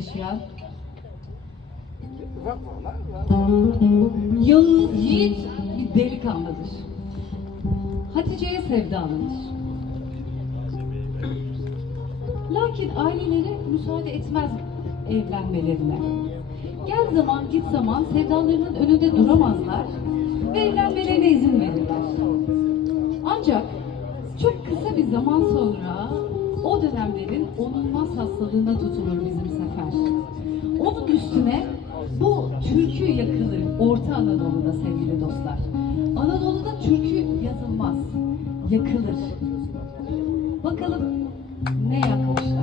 yaşayan Ufak falan. Yağız Yiğit bir delikanlıdır. Hatice'ye sevdalıdır. Lakin aileleri müsaade etmez evlenmelerine. Gel zaman git zaman sevdalarının önünde duramazlar ve evlenmelerine izin verirler. Ancak çok kısa bir zaman sonra o dönemlerin onulmaz hastalığına tutulur bizim sefer. Onun üstüne bu türkü yakılır Orta Anadolu'da sevgili dostlar. Anadolu'da türkü yazılmaz, yakılır. Bakalım ne yakmışlar.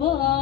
Oğlu var